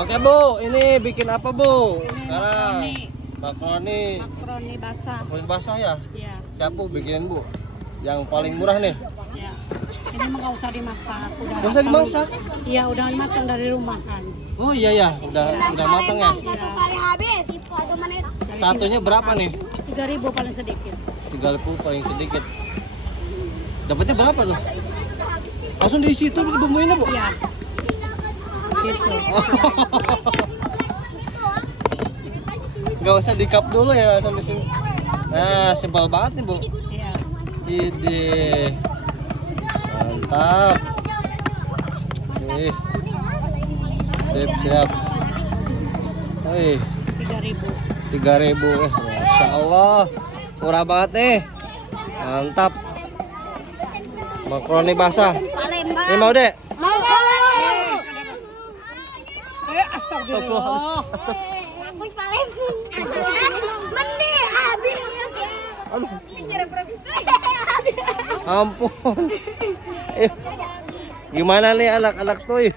Oke Bu, ini bikin apa Bu? Ini Sekarang makaroni. makaroni basah. Makaroni basah ya? Iya. Siapa Bu bikinin Bu? Yang paling murah nih. Ya. Ini mah nggak usah dimasak. Nggak usah dimasak? Iya, udah matang dari rumah kan. Oh iya ya, udah matang ya. Satu kali habis, 1 menit. Satunya berapa nih? 3.000 paling sedikit. 30 paling sedikit. Dapatnya berapa tuh? Langsung di situ dibumbuin Bu? Iya. Gitu. Gak usah di cup dulu ya sampai sini. Nah, simpel banget nih Bu. Iya. Ide. Mantap. Nih. Siap. Wih, 3.000. 3.000. Masya Allah. Murah banget nih. Mantap. Makaroni basah. Palembang. Ini mau dek? Mau. Astagfirullah. Bagus Palembang. Mending habis. Aduh. Ampun. Gimana nih anak-anak tuh?